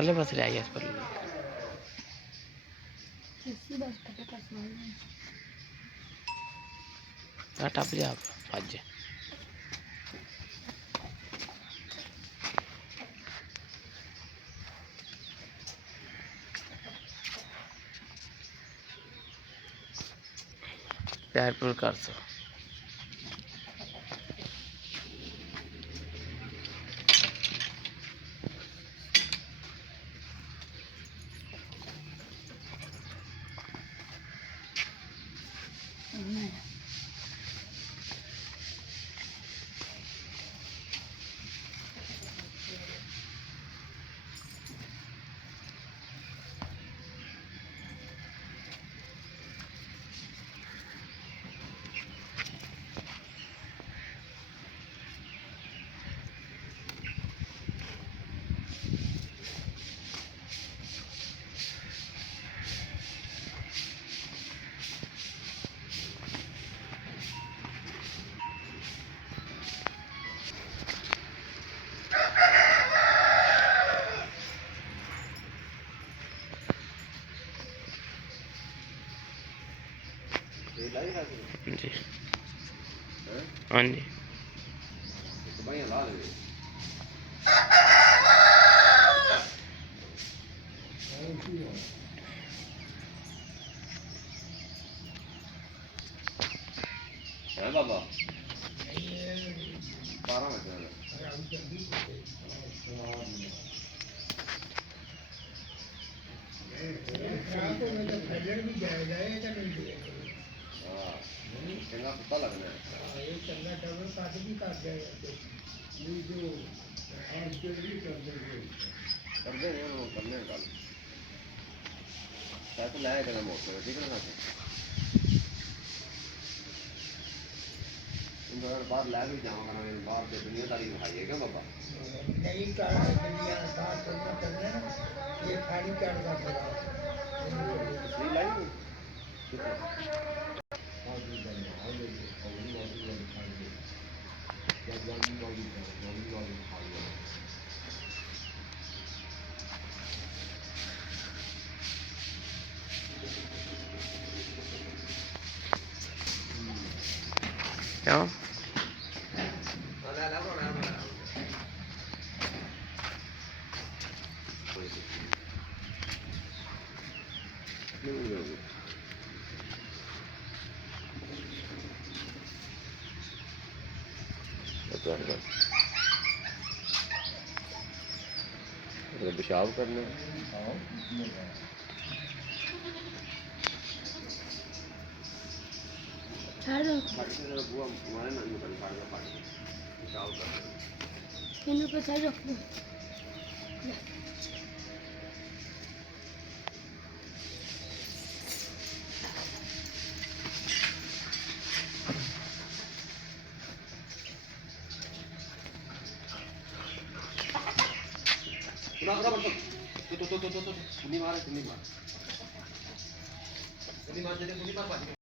परले पास ले आइए पर टप जा अज प्यार पुर कर सो जी हाँ जी बाबा 12 बजे चंगा कुत्ता लगना है चंगा डबल काट भी कर देंगे करने कल शायद लाया करना मोटर ठीक है ना बाहर लै भी जावा करा बाहर से दुनियादारी दिखाई है क्या बाबा नहीं कर बाहर करना करना ये खाली कर क्यों पेशाब करने तो